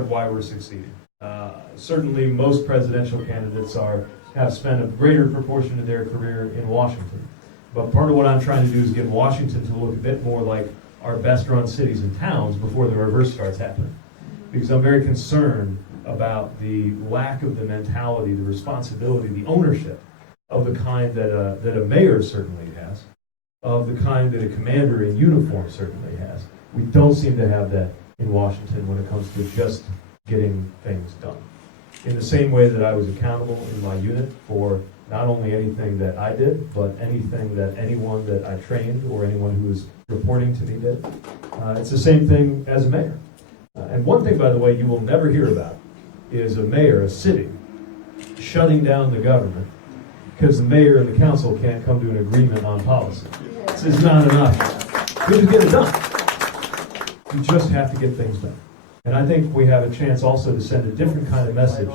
of why we're succeeding. Certainly, most presidential candidates have spent a greater proportion of their career in Washington. But part of what I'm trying to do is get Washington to look a bit more like our best-run cities and towns before the reverse starts happening. Because I'm very concerned about the lack of the mentality, the responsibility, the ownership of the kind that a mayor certainly has, of the kind that a commander in uniform certainly has. We don't seem to have that in Washington when it comes to just getting things done. In the same way that I was accountable in my unit for not only anything that I did, but anything that anyone that I trained or anyone who was reporting to me did. It's the same thing as a mayor. And one thing, by the way, you will never hear about is a mayor, a city, shutting down the government because the mayor and the council can't come to an agreement on policy. This is not enough. You just get it done. You just have to get things done. And I think we have a chance also to send a different kind of message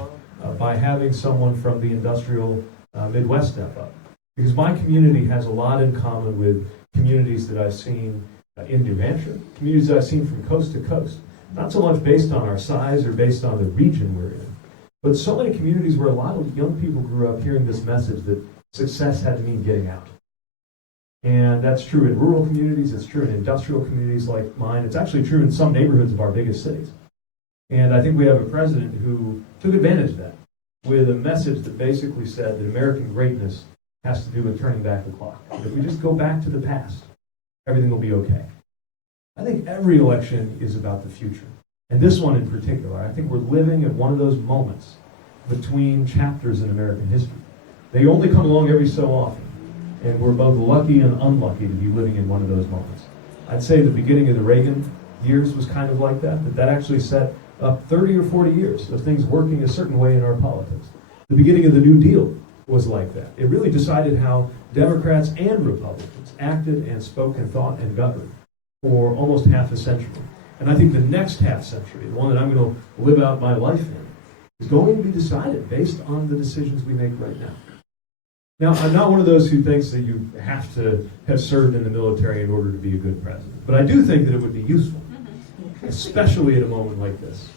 by having someone from the industrial Midwest step up. Because my community has a lot in common with communities that I've seen in New Hampshire, communities that I've seen from coast to coast. Not so much based on our size or based on the region we're in, but so many communities where a lot of young people grew up hearing this message that success had to mean getting out. And that's true in rural communities, it's true in industrial communities like mine, it's actually true in some neighborhoods of our biggest cities. And I think we have a president who took advantage of that with a message that basically said that American greatness has to do with turning back the clock. If we just go back to the past, everything will be okay. I think every election is about the future. And this one in particular, I think we're living at one of those moments between chapters in American history. They only come along every so often. And we're both lucky and unlucky to be living in one of those moments. I'd say the beginning of the Reagan years was kind of like that actually set up 30 or 40 years of things working a certain way in our politics. The beginning of the New Deal was like that. It really decided how Democrats and Republicans acted and spoke and thought and governed for almost half a century. And I think the next half century, the one that I'm going to live out my life in, is going to be decided based on the decisions we make right now. Now, I'm not one of those who thinks that you have to have served in the military in order to be a good president. But I do think that it would be useful, especially at a moment like this.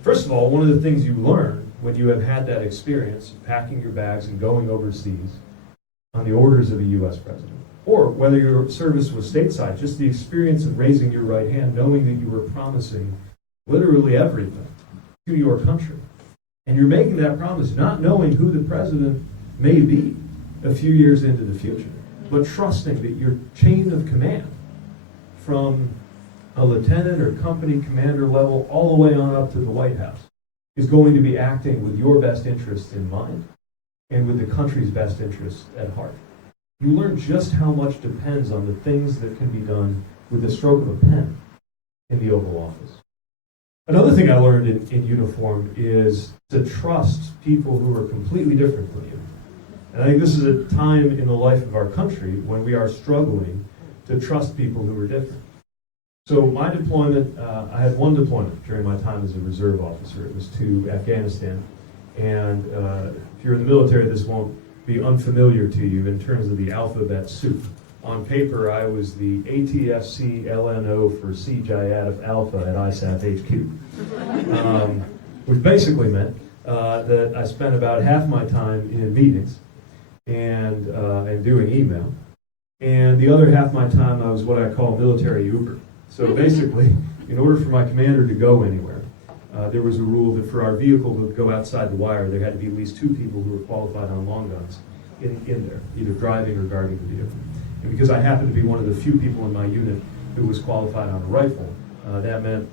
First of all, one of the things you learn when you have had that experience of packing your bags and going overseas on the orders of a U.S. president, or whether your service was stateside, just the experience of raising your right hand, knowing that you were promising literally everything to your country. And you're making that promise not knowing who the president may be a few years into the future, but trusting that your chain of command from a lieutenant or company commander level all the way on up to the White House is going to be acting with your best interests in mind and with the country's best interests at heart. You learn just how much depends on the things that can be done with the stroke of a pen in the Oval Office. Another thing I learned in uniform is to trust people who are completely different from you. And I think this is a time in the life of our country when we are struggling to trust people who are different. So my deployment, I had one deployment during my time as a reserve officer. It was to Afghanistan. And if you're in the military, this won't be unfamiliar to you in terms of the alphabet soup. On paper, I was the ATFC LNO for C Jayadif Alpha at ISAF HQ, which basically meant that I spent about half my time in meetings and doing email, and the other half my time I was what I call military Uber. So basically, in order for my commander to go anywhere, there was a rule that for our vehicle to go outside the wire, there had to be at least 2 people who were qualified on long guns in there, either driving or guarding the vehicle. And because I happened to be one of the few people in my unit who was qualified on a rifle, that meant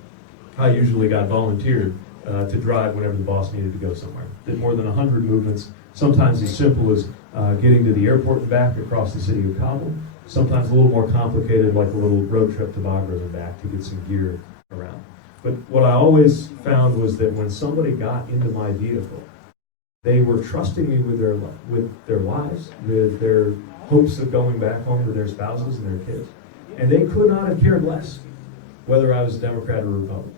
I usually got volunteered to drive whenever the boss needed to go somewhere. Did more than 100 movements, sometimes as simple as getting to the airport and back across the city of Kabul, sometimes a little more complicated, like a little road trip to Bagram and back to get some gear around. But what I always found was that when somebody got into my vehicle, they were trusting me with their lives, with their hopes of going back home to their spouses and their kids. And they could not have cared less whether I was a Democrat or a Republican.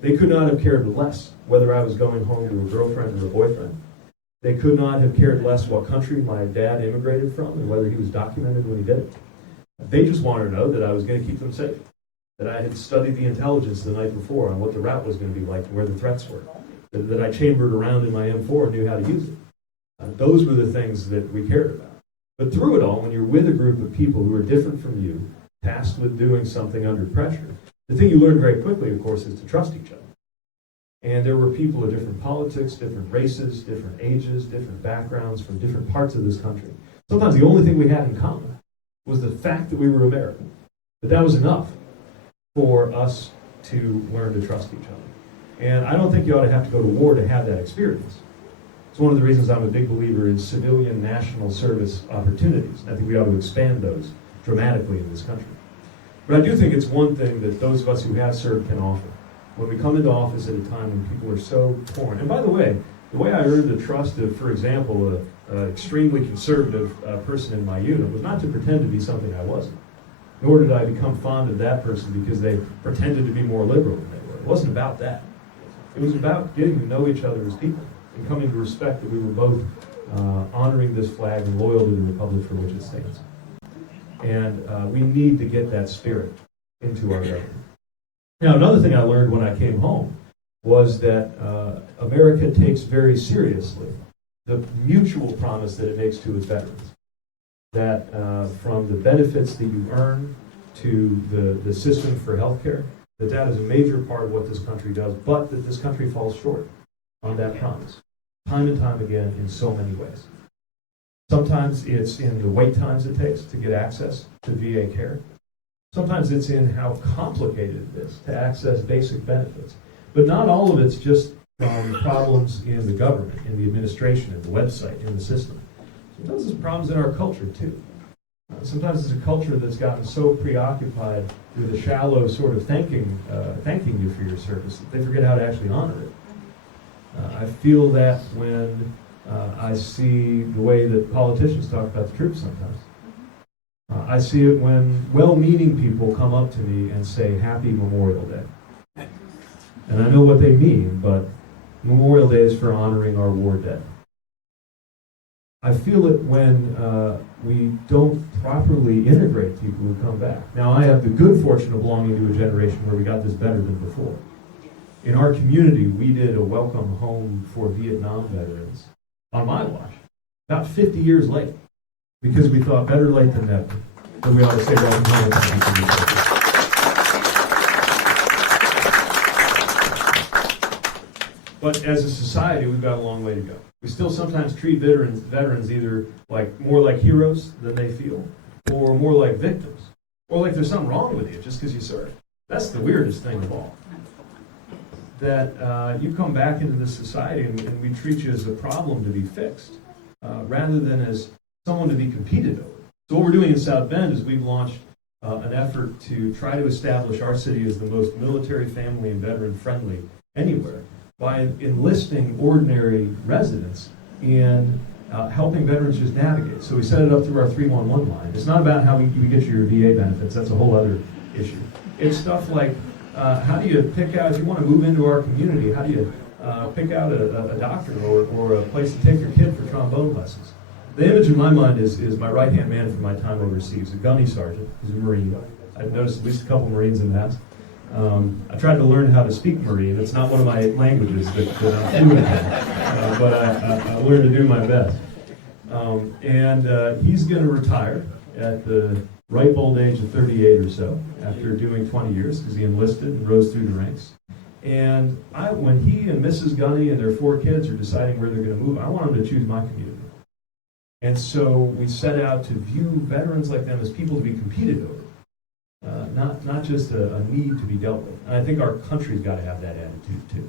They could not have cared less whether I was going home to a girlfriend or a boyfriend. They could not have cared less what country my dad immigrated from and whether he was documented when he did it. They just wanted to know that I was going to keep them safe. that I had studied the intelligence the night before on what the route was going to be like and where the threats were, that I chambered around in my M4 and knew how to use it. Those were the things that we cared about. But through it all, when you're with a group of people who are different from you, tasked with doing something under pressure, the thing you learn very quickly, of course, is to trust each other. And there were people of different politics, different races, different ages, different backgrounds from different parts of this country. Sometimes the only thing we had in common was the fact that we were American. But that was enough for us to learn to trust each other. And I don't think you ought to have to go to war to have that experience. It's one of the reasons I'm a big believer in civilian national service opportunities. I think we ought to expand those dramatically in this country. But I do think it's one thing that those of us who have served can offer. When we come into office at a time when people are so torn. And by the way I earned the trust of, for example, an extremely conservative person in my unit was not to pretend to be something I wasn't. Nor did I become fond of that person because they pretended to be more liberal than they were. It wasn't about that. It was about getting to know each other as people and coming to respect that we were both honoring this flag and loyal to the republic for which it stands. And we need to get that spirit into our government. Now, another thing I learned when I came home was that America takes very seriously the mutual promise that it makes to its veterans. That from the benefits that you earn to the system for health care, that is a major part of what this country does, but that this country falls short on that promise, time and time again in so many ways. Sometimes it's in the wait times it takes to get access to VA care. Sometimes it's in how complicated it is to access basic benefits. But not all of it's just from problems in the government, in the administration, in the website, in the system. Sometimes there's problems in our culture, too. Sometimes it's a culture that's gotten so preoccupied with a shallow sort of thanking you for your service that they forget how to actually honor it. I feel that when I see the way that politicians talk about the troops sometimes. I see it when well-meaning people come up to me and say, Happy Memorial Day. And I know what they mean, but Memorial Day is for honoring our war dead. I feel it when we don't properly integrate people who come back. Now, I have the good fortune of belonging to a generation where we got this better than before. In our community, we did a welcome home for Vietnam veterans on my watch, about 50 years late, because we thought better late than never. But we ought to say welcome home. But as a society, we've got a long way to go. We still sometimes treat veterans either more like heroes than they feel, or more like victims, or like there's something wrong with you just because you served. That's the weirdest thing of all. That you come back into this society and we treat you as a problem to be fixed, rather than as someone to be competed over. So what we're doing in South Bend is we've launched an effort to try to establish our city as the most military, family, and veteran-friendly anywhere, by enlisting ordinary residents in helping veterans just navigate. So we set it up through our 311 line. It's not about how we get your VA benefits. That's a whole other issue. It's stuff like how do you pick out, if you want to move into our community, how do you pick out a doctor or a place to take your kid for trombone lessons? The image in my mind is my right-hand man from my time overseas, a gunny sergeant. He's a Marine. I've noticed at least a couple Marines in that. I tried to learn how to speak Marine. It's not one of my languages that I'm fluent in, but I learned to do my best. And he's going to retire at the ripe old age of 38 or so, after doing 20 years, because he enlisted and rose through the ranks. And when he and Mrs. Gunny and their 4 kids are deciding where they're going to move, I want them to choose my community. And so we set out to view veterans like them as people to be competed over. Not just a need to be dealt with. And I think our country's got to have that attitude too.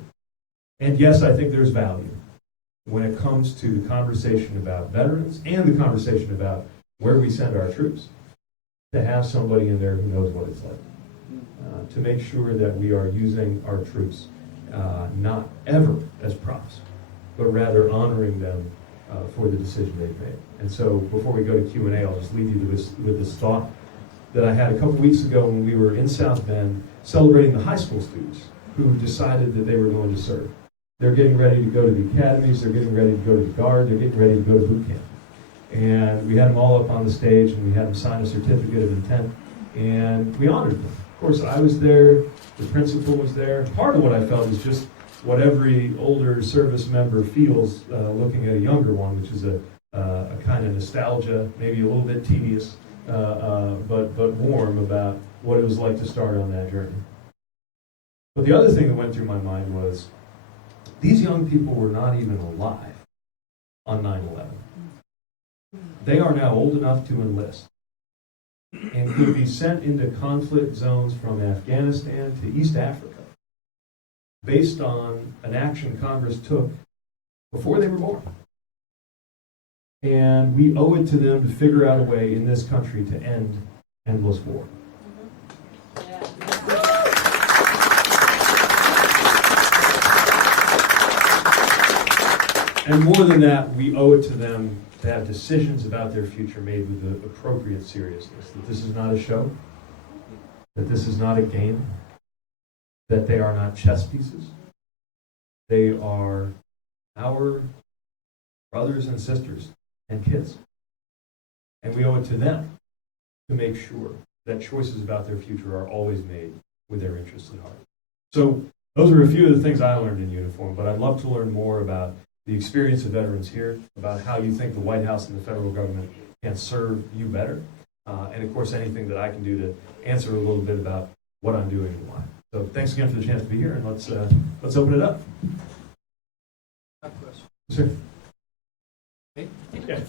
And yes, I think there's value when it comes to the conversation about veterans and the conversation about where we send our troops, to have somebody in there who knows what it's like, to make sure that we are using our troops not ever as props, but rather honoring them for the decision they've made. And so before we go to Q&A, I'll just leave you with this thought that I had a couple weeks ago when we were in South Bend celebrating the high school students who decided that they were going to serve. They're getting ready to go to the academies, they're getting ready to go to the Guard, they're getting ready to go to boot camp. And we had them all up on the stage and we had them sign a certificate of intent and we honored them course, I was there, the principal was there. Part of what I felt is just what every older service member feels looking at a younger one, which is a kind of nostalgia, maybe a little bit tedious, but warm about what it was like to start on that journey. But the other thing that went through my mind was these young people were not even alive on 9/11. They are now old enough to enlist and could be sent into conflict zones from Afghanistan to East Africa based on an action Congress took before they were born. And we owe it to them to figure out a way in this country to end endless war. And more than that, we owe it to them to have decisions about their future made with the appropriate seriousness. That this is not a show, that this is not a game, that they are not chess pieces. They are our brothers and sisters and kids. And we owe it to them to make sure that choices about their future are always made with their interests at heart. So those are a few of the things I learned in uniform, but I'd love to learn more about the experience of veterans here, about how you think the White House and the federal government can serve you better, and of course anything that I can do to answer a little bit about what I'm doing and why. So thanks again for the chance to be here, and let's open it up. I have a question. Sure. Hey? Yeah.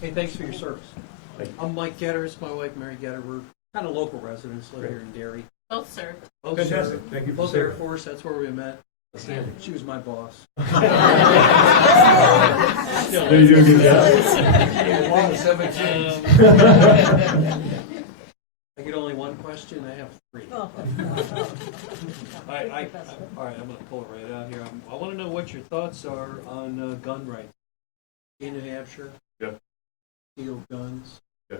Hey, thanks for your service. I'm Mike Getters, my wife Mary Getter. We're kind of local residents, live here in Derry. Both serve. Both Fantastic. served. Thank you for Both Air serving. Force, that's where we met. Outstanding. She was my boss. Did you do a good job? I get only one question. I have three. All right, I'm going to pull it right out here. I want to know what your thoughts are on gun rights in New Hampshire. Yeah. Field guns. Yeah.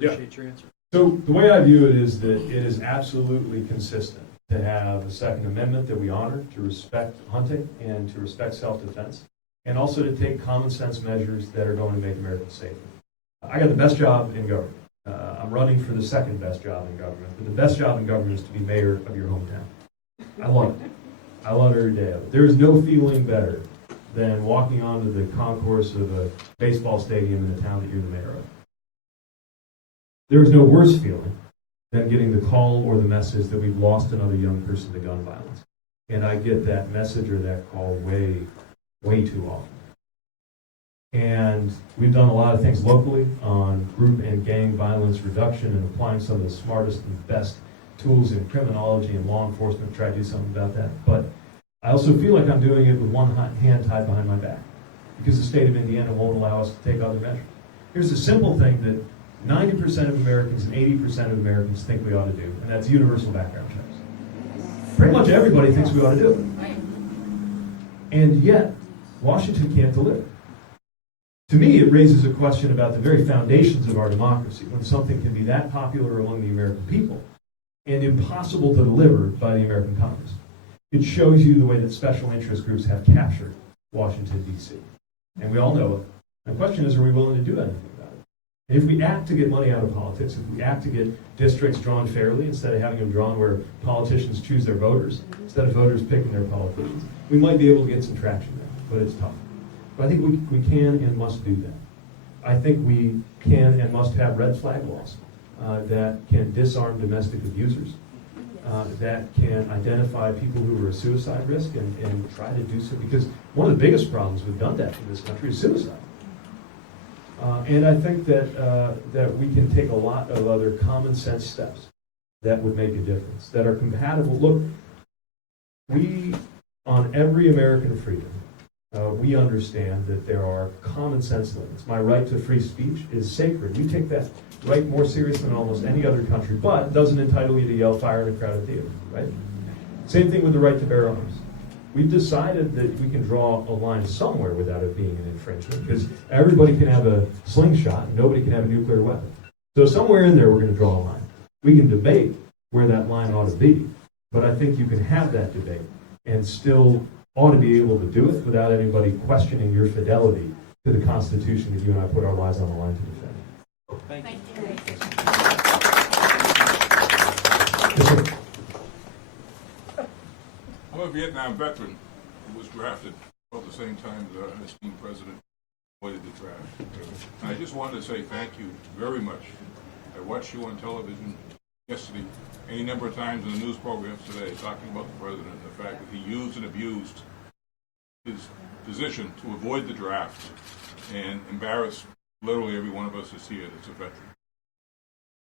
Appreciate your answer. So the way I view it is that it is absolutely consistent to have a Second Amendment that we honor, to respect hunting and to respect self-defense, and also to take common sense measures that are going to make Americans safer. I got the best job in government. I'm running for the second best job in government, but the best job in government is to be mayor of your hometown. I love it. I love every day of it. There is no feeling better than walking onto the concourse of a baseball stadium in the town that you're the mayor of. There is no worse feeling than getting the call or the message that we've lost another young person to gun violence. And I get that message or that call way, way too often. And we've done a lot of things locally on group and gang violence reduction and applying some of the smartest and best tools in criminology and law enforcement to try to do something about that. But I also feel like I'm doing it with one hand tied behind my back because the state of Indiana won't allow us to take other measures. Here's a simple thing that 90% of Americans and 80% of Americans think we ought to do, and that's universal background checks. Pretty much everybody thinks we ought to do it. And yet, Washington can't deliver. To me, it raises a question about the very foundations of our democracy, when something can be that popular among the American people and impossible to deliver by the American Congress. It shows you the way that special interest groups have captured Washington, D.C. And we all know it. The question is, are we willing to do anything about it? And if we act to get money out of politics, if we act to get districts drawn fairly instead of having them drawn where politicians choose their voters, instead of voters picking their politicians, we might be able to get some traction there, but it's tough. But I think we can and must do that. I think we can and must have red flag laws that can disarm domestic abusers, that can identify people who are a suicide risk and try to do so. Because one of the biggest problems with gun death in this country is suicide. And I think that we can take a lot of other common sense steps that would make a difference, that are compatible. Look, we, on every American freedom, we understand that there are common sense limits. My right to free speech is sacred. We take that right more serious than almost any other country, but it doesn't entitle you to yell fire in a crowded theater, right? Same thing with the right to bear arms. We've decided that we can draw a line somewhere without it being an infringement, because everybody can have a slingshot and nobody can have a nuclear weapon. So somewhere in there we're going to draw a line. We can debate where that line ought to be, but I think you can have that debate and still ought to be able to do it without anybody questioning your fidelity to the Constitution that you and I put our lives on the line to defend. Thank you. Thank you. I'm a Vietnam veteran who was drafted about the same time as our esteemed president appointed the draft. And I just wanted to say thank you very much. I watched you on television yesterday, any number of times in the news programs today, talking about the president and the fact that he used and abused his position to avoid the draft and embarrass literally every one of us that's here that's a veteran.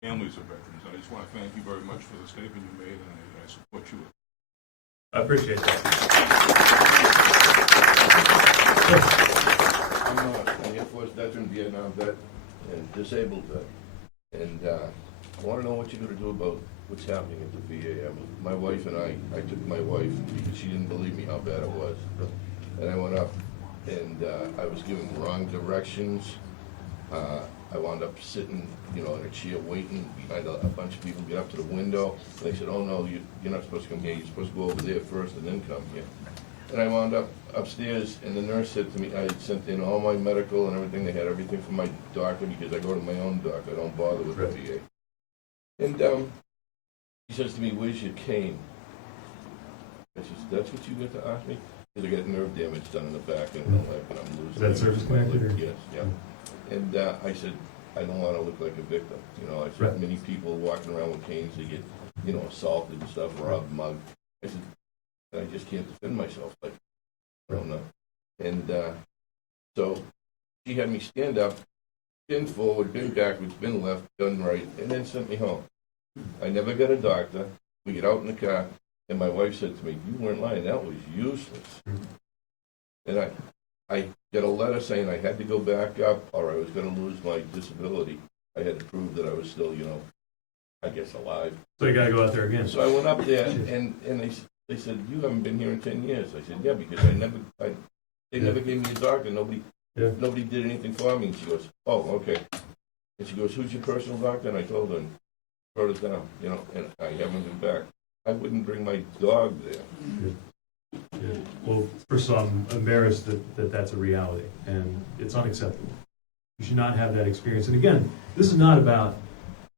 Families of veterans. I just want to thank you very much for the statement you made, and I support you. I appreciate that. I'm an Air Force veteran, Vietnam vet, and disabled vet. And I want to know what you're going to do about what's happening at the VA. My wife and I took my wife because she didn't believe me how bad it was. And I went up, and I was given wrong directions. I wound up sitting, in a chair waiting behind a bunch of people get up to the window. And they said, oh no, you're not supposed to come here. You're supposed to go over there first and then come here. And I wound up upstairs, and the nurse said to me, I had sent in all my medical and everything. They had everything from my doctor because I go to my own doctor. I don't bother with the VA. And she says to me, where's your cane? I says, that's what you get to ask me? Because I got nerve damage done in the back and I'm losing. Is that service connected? Yes, yeah. And I said, I don't want to look like a victim. I said, many people walking around with canes, they get, assaulted and stuff, robbed, mugged. I said, I just can't defend myself. Like, I don't know. And so she had me stand up, bend forward, bend backwards, bend left, done right, and then sent me home. I never got a doctor. We get out in the car, and my wife said to me, you weren't lying, that was useless. And I got a letter saying I had to go back up or I was going to lose my disability. I had to prove that I was still, I guess alive. So you got to go out there again. So I went up there, and they said, you haven't been here in 10 years. I said, yeah, because they never gave me a doctor. Nobody did anything for me. And she goes, oh, okay. And she goes, who's your personal doctor? And I told her, and wrote it down, and I haven't been back. I wouldn't bring my dog there. Yeah. Well, first of all, I'm embarrassed that that's a reality, and it's unacceptable. You should not have that experience. And again, this is not about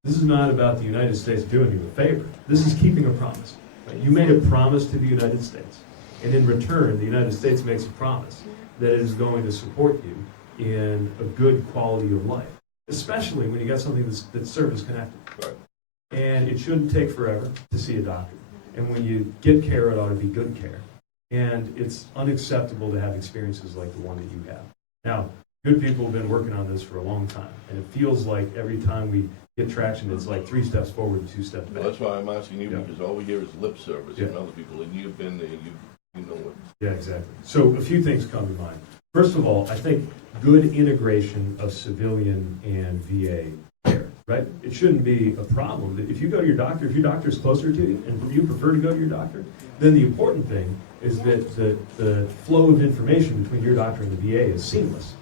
the United States doing you a favor. This is keeping a promise. Right? You made a promise to the United States, and in return, the United States makes a promise that it is going to support you in a good quality of life, especially when you got something that's service connected. Right. And it shouldn't take forever to see a doctor. And when you get care, it ought to be good care. And it's unacceptable to have experiences like the one that you have. Now, good people have been working on this for a long time, and it feels like every time we get traction, it's like 3 steps forward and 2 steps back. Well, that's why I'm asking you, because all we hear is lip service and other people, and you've been there, you know what. Yeah, exactly. So a few things come to mind. First of all, I think good integration of civilian and VA care, right? It shouldn't be a problem. If you go to your doctor, if your doctor is closer to you and you prefer to go to your doctor, then the important thing is that the flow of information between your doctor and the VA is seamless.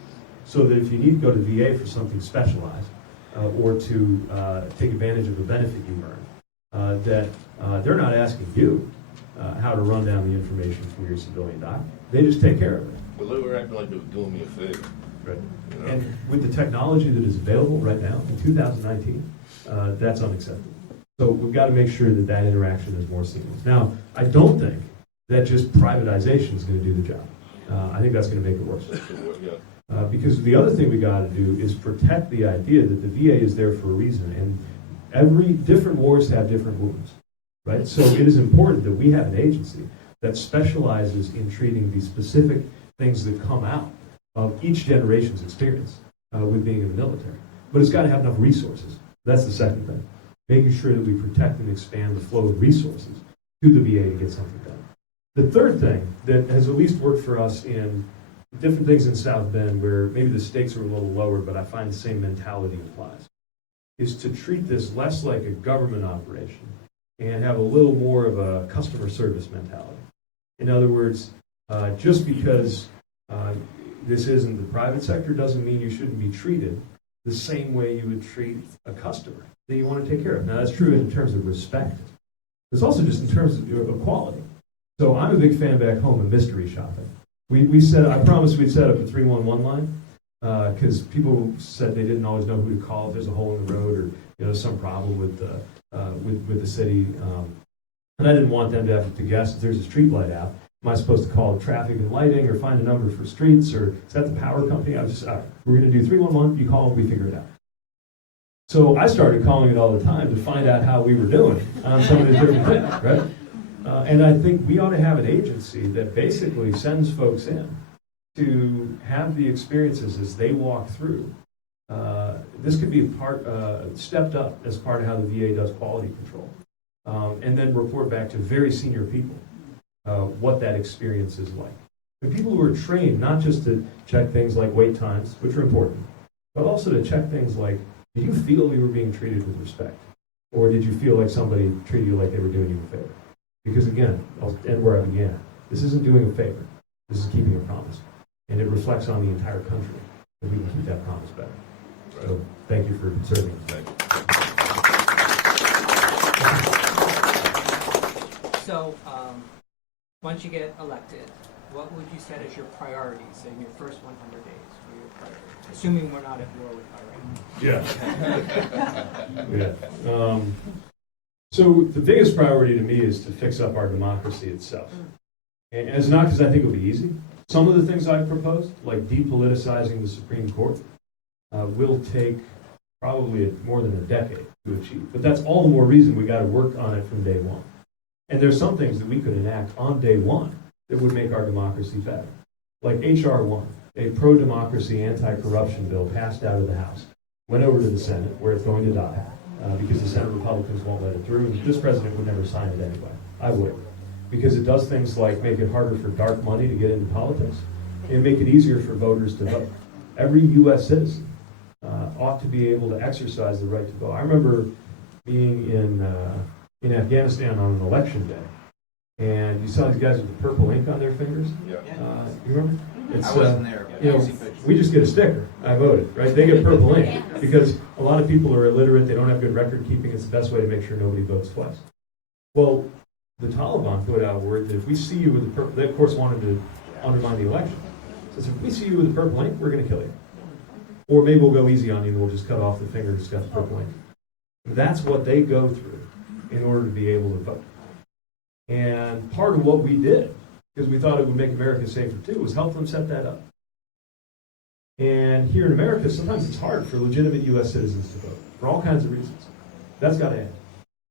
So that if you need to go to the VA for something specialized or to take advantage of a benefit you earn, that they're not asking you how to run down the information from your civilian doctor. They just take care of it. Well, they were acting like they were doing me a favor. Right. And with the technology that is available right now in 2019, that's unacceptable. So we've got to make sure that that interaction is more seamless. Now, I don't think that just privatization is going to do the job. I think that's going to make it worse. Because the other thing we got to do is protect the idea that the VA is there for a reason, and different wars have different wounds, right? So it is important that we have an agency that specializes in treating the specific things that come out of each generation's experience with being in the military. But it's got to have enough resources. That's the second thing. Making sure that we protect and expand the flow of resources to the VA to get something done. The third thing that has at least worked for us in different things in South Bend, where maybe the stakes are a little lower, but I find the same mentality applies, is to treat this less like a government operation and have a little more of a customer service mentality. In other words, just because this isn't the private sector doesn't mean you shouldn't be treated the same way you would treat a customer that you want to take care of. Now, that's true in terms of respect. It's also just in terms of quality. So I'm a big fan back home of mystery shopping. I promised we'd set up a 311 line because people said they didn't always know who to call if there's a hole in the road or some problem with the city. And I didn't want them to have to guess if there's a street light out. Am I supposed to call traffic and lighting or find a number for streets, or is that the power company? I was just, all right, we're going to do 311, you call, we figure it out. So I started calling it all the time to find out how we were doing on some of the different things, right? And I think we ought to have an agency that basically sends folks in to have the experiences as they walk through. This could be stepped up as part of how the VA does quality control. And then report back to very senior people what that experience is like. And people who are trained not just to check things like wait times, which are important, but also to check things like, did you feel you were being treated with respect? Or did you feel like somebody treated you like they were doing you a favor? Because again, I'll end where I began. This isn't doing a favor. This is keeping a promise. And it reflects on the entire country that we can keep that promise better. So thank you for serving. Thank you. So, once you get elected, what would you set as your priorities in your first 100 days for your priorities? Assuming we're not at war with Iran. Yeah. So the biggest priority to me is to fix up our democracy itself. And it's not because I think it'll be easy. Some of the things I've proposed, like depoliticizing the Supreme Court, will take probably more than a decade to achieve. But that's all the more reason we got to work on it from day one. And there's some things that we could enact on day one that would make our democracy better. Like H.R. 1, a pro-democracy, anti-corruption bill passed out of the House, went over to the Senate, where it's going to die, because the Senate Republicans won't let it through, and this president would never sign it anyway. I would. Because it does things like make it harder for dark money to get into politics, and make it easier for voters to vote. Every U.S. citizen ought to be able to exercise the right to vote. I remember being in Afghanistan on an election day, and you saw these guys with the purple ink on their fingers. Yeah. You remember? It's, I wasn't there. But you know, we just get a sticker. I voted, right? They get purple ink because a lot of people are illiterate. They don't have good record keeping. It's the best way to make sure nobody votes twice. Well, the Taliban put out word that if we see you with the purple, they of course wanted to undermine the election. So if we see you with the purple ink, we're going to kill you. Or maybe we'll go easy on you and we'll just cut off the finger that's got the purple ink. That's what they go through in order to be able to vote. And part of what we did, because we thought it would make America safer too, was help them set that up. And here in America, sometimes it's hard for legitimate U.S. citizens to vote for all kinds of reasons. That's got to end.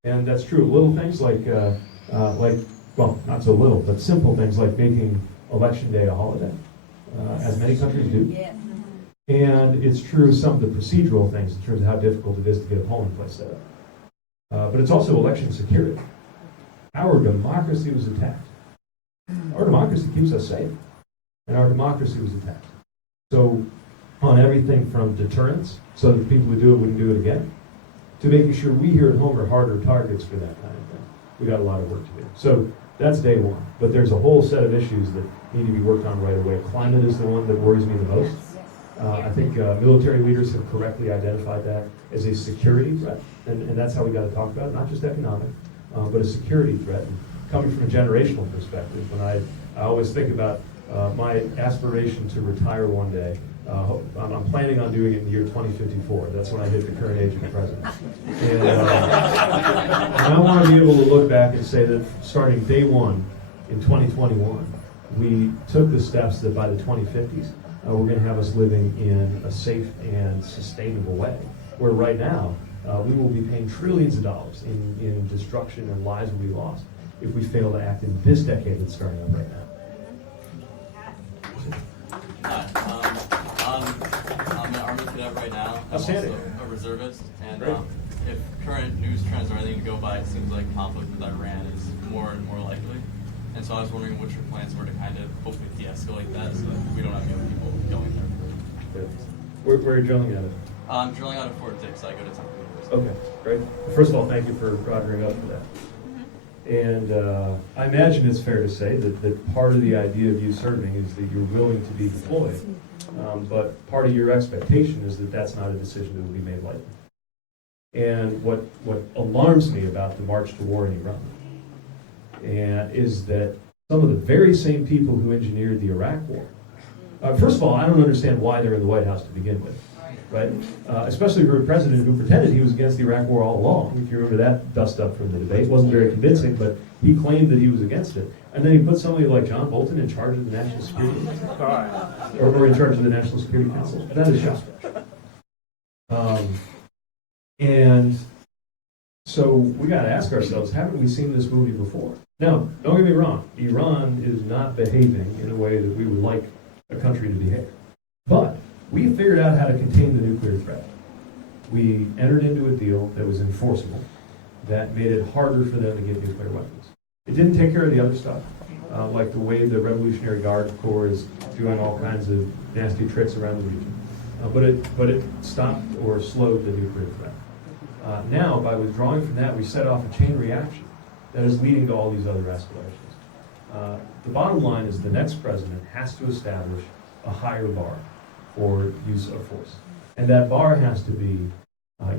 And that's true of little things like, well, not so little, but simple things like making Election Day a holiday, as many countries do. Yeah. And it's true of some of the procedural things in terms of how difficult it is to get a polling place set up. But it's also election security. Our democracy was attacked. Our democracy keeps us safe, and our democracy was attacked. So on everything from deterrence, so that the people who do it wouldn't do it again, to making sure we here at home are harder targets for that kind of thing. We got a lot of work to do. So that's day one. But there's a whole set of issues that need to be worked on right away. Climate is the one that worries me the most. I think military leaders have correctly identified that as a security threat, and that's how we got to talk about it, not just economic, but a security threat. And coming from a generational perspective, when I always think about my aspiration to retire one day. I'm planning on doing it in the year 2054. That's when I hit the current age of the president. And I want to be able to look back and say that starting day one in 2021, we took the steps that by the 2050s, we're going to have us living in a safe and sustainable way. Where right now, we will be paying trillions of dollars in destruction and lives will be lost if we fail to act in this decade that's starting up right now. I'm an Army cadet right now. I'm Outstanding. also a reservist, and Great. if current news trends are anything to go by, it seems like conflict with Iran is more and more likely. And so I was wondering what your plans were to kind of hopefully de-escalate that, so that we don't have young people going there. Where are you drilling at it? I'm drilling out of Fort Dix. I go to Temple University. Okay, great. First of all, thank you for rodering up for that. And I imagine it's fair to say that part of the idea of you serving is that you're willing to be deployed. But part of your expectation is that that's not a decision that will be made lightly. And what alarms me about the march to war in Iran is that some of the very same people who engineered the Iraq war, first of all, I don't understand why they're in the White House to begin with, right? Especially for a president who pretended he was against the Iraq war all along. If you remember that dust up from the debate, it wasn't very convincing, but He claimed that he was against it, and then he put somebody like John Bolton in charge of the National Security, or in charge of the National Security Council. That is shocking. And so we got to ask ourselves, haven't we seen this movie before? Now, don't get me wrong, Iran is not behaving in a way that we would like a country to behave. But we figured out how to contain the nuclear threat. We entered into a deal that was enforceable, that made it harder for them to get nuclear weapons. It didn't take care of the other stuff, like the way the Revolutionary Guard Corps is doing all kinds of nasty tricks around the region. But it stopped or slowed the nuclear threat. Now, by withdrawing from that, we set off a chain reaction that is leading to all these other escalations. The bottom line is the next president has to establish a higher bar for use of force. And that bar has to be,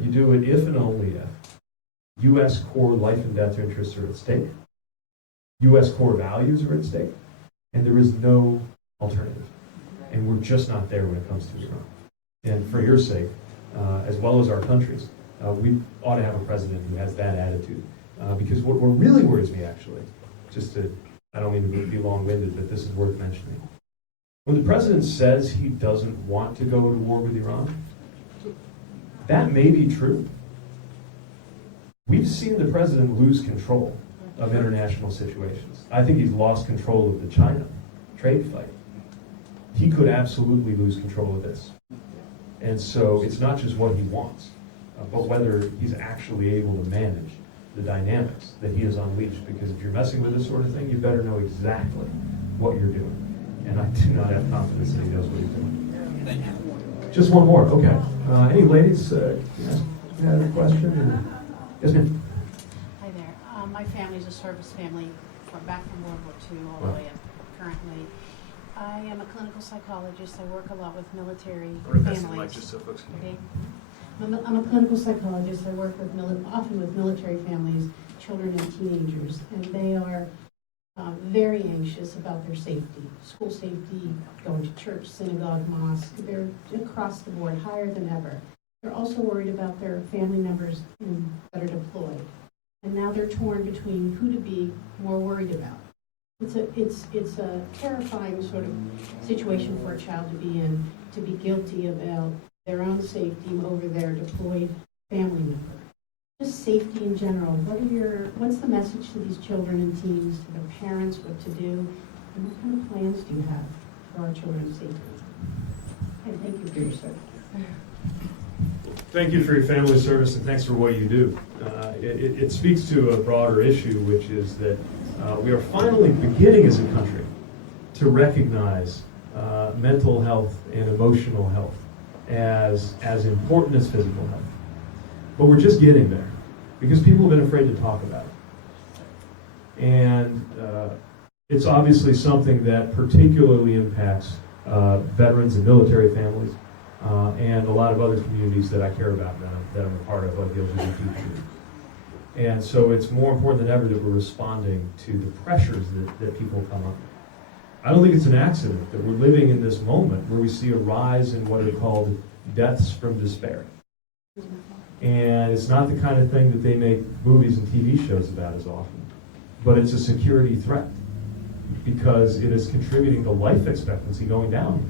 you do it if and only if U.S. core life and death interests are at stake, U.S. core values are at stake, and there is no alternative. And we're just not there when it comes to Iran. And for your sake, as well as our country's, we ought to have a president who has that attitude. Because what really worries me, actually, I don't mean to be long-winded, but this is worth mentioning. When the president says he doesn't want to go to war with Iran, that may be true. We've seen the president lose control of international situations. I think he's lost control of the China trade fight. He could absolutely lose control of this. And so it's not just what he wants, but whether he's actually able to manage the dynamics that he has unleashed. Because if you're messing with this sort of thing, you better know exactly what you're doing. And I do not have confidence that he knows what he's doing. Thank you. Just one more, okay. Any ladies, you have a question? Yes, ma'am. Hi there. My family's a service family back from World War II all the way up currently. I am a clinical psychologist. I work a lot with military families. Okay. I'm a clinical psychologist. I work with often with military families, children and teenagers, and they are very anxious about their safety, school safety, going to church, synagogue, mosque. They're across the board, higher than ever. They're also worried about their family members that are deployed. And now they're torn between who to be more worried about. It's a terrifying sort of situation for a child to be in, to be guilty about their own safety over their deployed family member. Just safety in general. What's the message to these children and teens, to their parents, what to do, and what kind of plans do you have for our children's safety? And thank you for your service. Thank you for your family service, and thanks for what you do. It speaks to a broader issue, which is that we are finally beginning as a country to recognize mental health and emotional health as important as physical health. But we're just getting there because people have been afraid to talk about it. And it's obviously something that particularly impacts veterans and military families and a lot of other communities that I care about that I'm a part of, like the LGBT community. And so it's more important than ever that we're responding to the pressures that people come up with. I don't think it's an accident that we're living in this moment where we see a rise in what are called deaths from despair. And it's not the kind of thing that they make movies and TV shows about as often. But it's a security threat because it is contributing to life expectancy going down.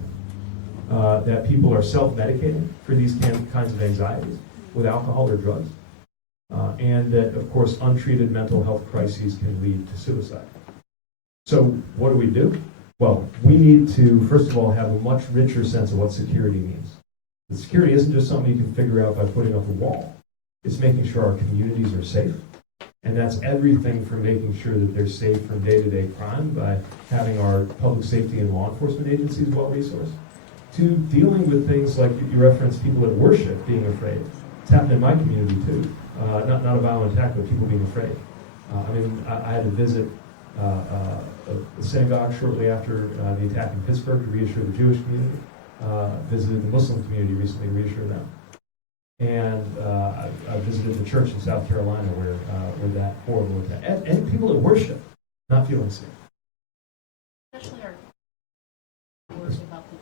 That people are self-medicating for these kinds of anxieties with alcohol or drugs. And that, of course, untreated mental health crises can lead to suicide. So what do? Well, we need to, first of all, have a much richer sense of what security means. The security isn't just something you can figure out by putting up a wall. It's making sure our communities are safe. And that's everything from making sure that they're safe from day-to-day crime by having our public safety and law enforcement agencies well-resourced, to dealing with things like you referenced people at worship being afraid. It's happened in my community too. Not a violent attack, but people being afraid. I had to visit a synagogue shortly after the attack in Pittsburgh to reassure the Jewish community. Visited the Muslim community recently to reassure them. And I visited the church in South Carolina where that horrible attack. And people at worship not feeling safe. Especially our words about the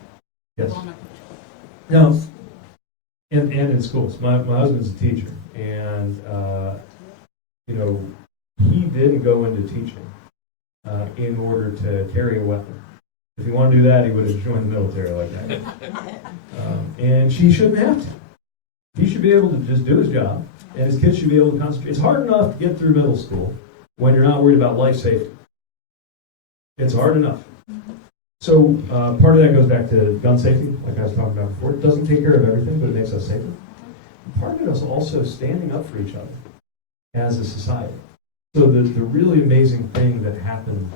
Yes. vulnerable Now, children. and in schools. My husband's a teacher, and he didn't go into teaching in order to carry a weapon. If he wanted to do that, he would have joined the military like that. And she shouldn't have to. He should be able to just do his job, and his kids should be able to concentrate. It's hard enough to get through middle school when you're not worried about life safety. It's hard enough. So part of that goes back to gun safety, like I was talking about before. It doesn't take care of everything, but it makes us safer. Part of it is also standing up for each other as a society. So the really amazing thing that happened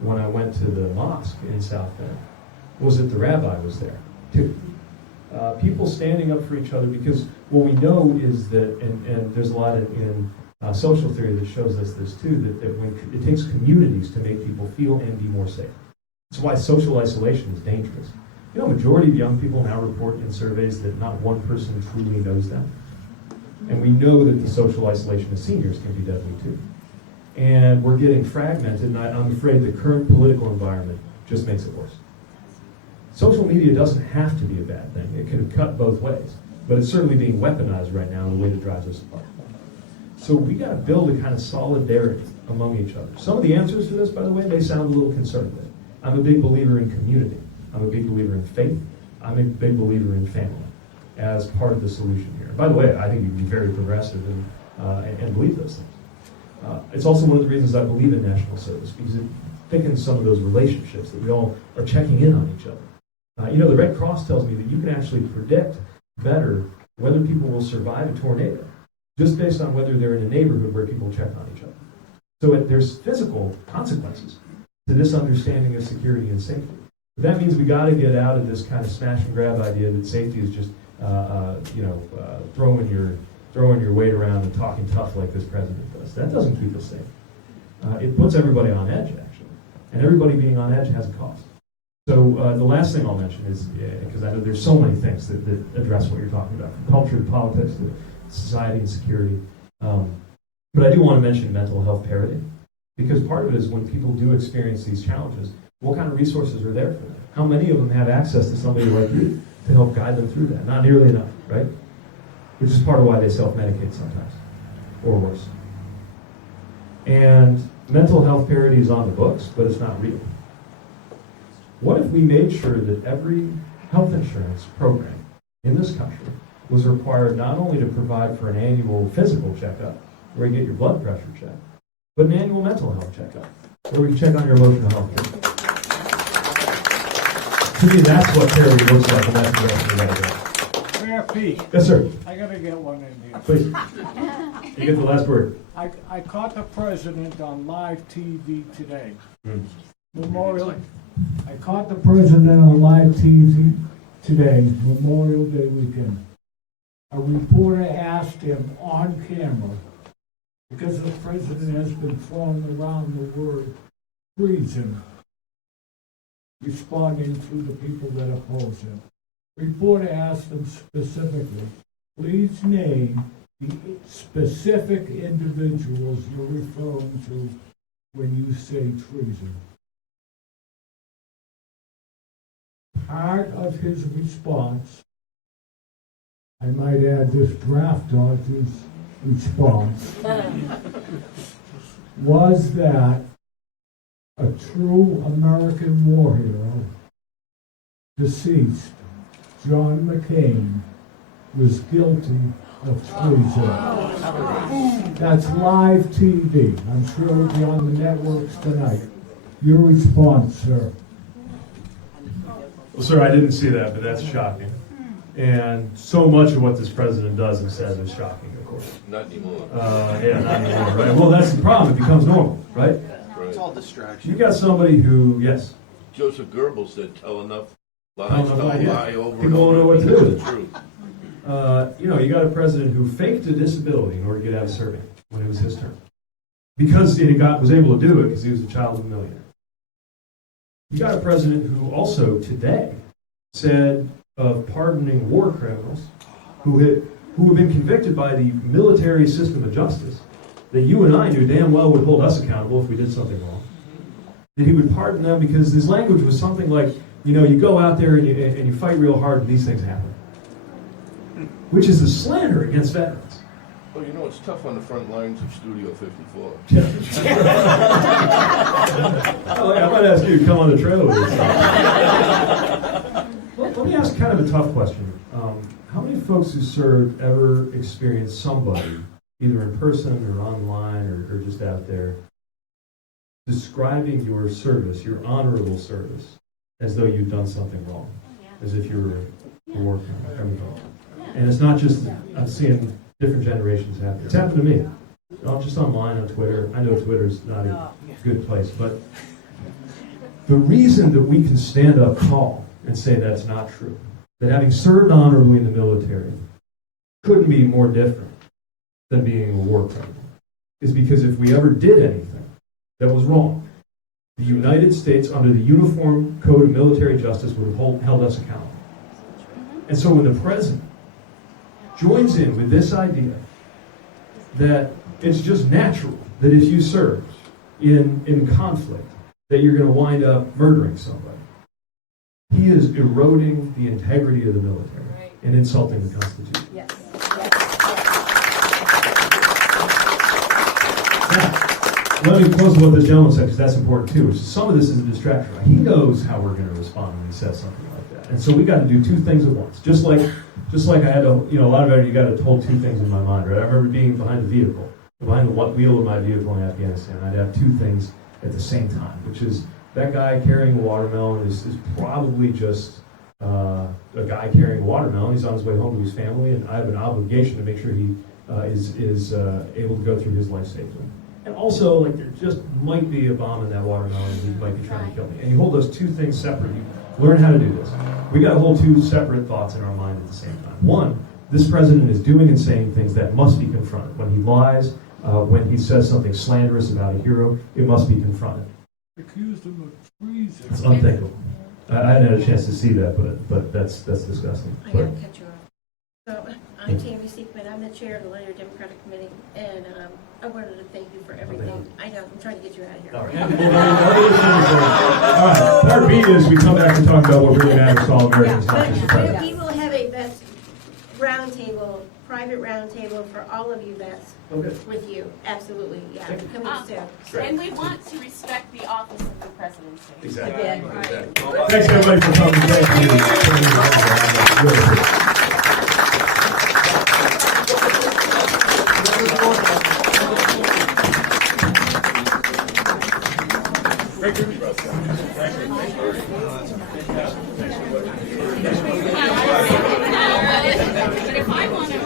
when I went to the mosque in South Bend was that the rabbi was there, too. People standing up for each other, because what we know is that, and there's a lot in social theory that shows us this too, that when it takes communities to make people feel and be more safe. That's why social isolation is dangerous. You know, a majority of young people now report in surveys that not one person truly knows them. And we know that the social isolation of seniors can be deadly too. And we're getting fragmented, and I'm afraid the current political environment just makes it worse. Social media doesn't have to be a bad thing. It could cut both ways. But it's certainly being weaponized right now in a way that drives us apart. So we got to build a kind of solidarity among each other. Some of the answers to this, by the way, may sound a little conservative. I'm a big believer in community. I'm a big believer in faith. I'm a big believer in family as part of the solution here. By the way, I think you can be very progressive and believe those things. It's also one of the reasons I believe in national service, because it thickens some of those relationships that we all are checking in on each other. You know, the Red Cross tells me that you can actually predict better whether people will survive a tornado just based on whether they're in a neighborhood where people check on each other. So there's physical consequences to this understanding of security and safety. But that means we got to get out of this kind of smash and grab idea that safety is just throwing your weight around and talking tough like this president does. That doesn't keep us safe. It puts everybody on edge, actually. And everybody being on edge has a cost. So the last thing I'll mention is, because I know there's so many things that address what you're talking about, from culture to politics to society and security. But I do want to mention mental health parity, because part of it is when people do experience these challenges, what kind of resources are there for them? How many of them have access to somebody like you to help guide them through that? Not nearly enough, right? Which is part of why they self-medicate sometimes, or worse. And mental health parity is on the books, but it's not real. What if we made sure that every health insurance program in this country was required not only to provide for an annual physical checkup, where you get your blood pressure checked, but an annual mental health checkup, where we can check on your emotional health. To me, that's what parity looks like, and that's the direction we gotta go. Mayor P. Yes, sir. I gotta get one in here. Please. You get the last word. I caught the president on live TV today. Mm. I caught the president on live TV today, Memorial Day weekend. A reporter asked him on camera, because the president has been throwing around the word treason, responding to the people that oppose him. Reporter asked him specifically, please name the specific individuals you're referring to when you say treason. Part of his response, I might add this draft dodger's response, was that a true American war hero, deceased, John McCain, was guilty of treason. That's live TV. I'm sure it'll be on the networks tonight. Your response, sir. Well, sir, I didn't see that, but that's shocking. And so much of what this president does and says is shocking, of course. Not anymore. Yeah, not anymore, right? Well, that's the problem. It becomes normal, right? Right. It's all distraction. You got somebody who, yes. Joseph Goebbels said, tell enough lies, Tell enough tell a lies, yeah. lie over and People don't know over what to do because with it's it. true. You got a president who faked a disability in order to get out of serving when it was his turn. Because he was able to do it because he was the child of a millionaire. You got a president who also today said of pardoning war criminals who have been convicted by the military system of justice that you and I knew damn well would hold us accountable if we did something wrong. That he would pardon them because his language was something like, you go out there and you fight real hard and these things happen. Which is a slander against veterans. Oh, you know, it's tough on the front lines of Studio 54. Oh, yeah, I might ask you to come on the trail with us. Well, let me ask kind of a tough question. How many folks who served ever experienced somebody, either in person or online or just out there, describing your service, your honorable service, as though you'd done something wrong, as if you were a war criminal? And it's not just, I'm seeing different generations happen. It's happened to me. Not just online on Twitter. I know Twitter's not a good place, but the reason that we can stand up tall and say that's not true, that having served honorably in the military couldn't be more different than being a war criminal, is because if we ever did anything that was wrong, the United States, under the Uniform Code of Military Justice, would have held us accountable. And so when the president joins in with this idea that it's just natural that if you serve in conflict that you're going to wind up murdering somebody, he is eroding the integrity of the military and insulting the Constitution. Yes. Now, let me close with what this gentleman said, because that's important too. Some of this is a distraction. He knows how we're going to respond when he says something like that. And so we got to do two things at once. Just like I had to, a lot of it, you got to hold two things in my mind, right? I remember being behind the vehicle, behind the wheel of my vehicle in Afghanistan. I'd have two things at the same time, which is that guy carrying a watermelon is probably just a guy carrying a watermelon. He's on his way home to his family, and I have an obligation to make sure he is able to go through his life safely. And also, like, there just might be a bomb in that watermelon, and he might be trying to kill me. And you hold those two things separate. You learn how to do this. We got to hold two separate thoughts in our mind at the same time. One, this president is doing and saying things that must be confronted. When he lies, when he says something slanderous about a hero, it must be confronted. Accused him of treason. It's unthinkable. I hadn't had a chance to see that, but that's disgusting. I But, gotta cut you off. So, I'm Tammy Seekman, I'm the chair of the Leonard Democratic Committee, and I wanted to thank you for everything. I know, I'm trying to get you out of here. all right. Part B is we come back and talk about what really matters to all Americans, not just the But president. we will have a vets roundtable, private roundtable for all of you vets Okay. with you. Absolutely, yeah, coming soon. And we want to respect the office of the presidency. Exactly. Again. Thanks everybody for coming. Thank you. But if I want to...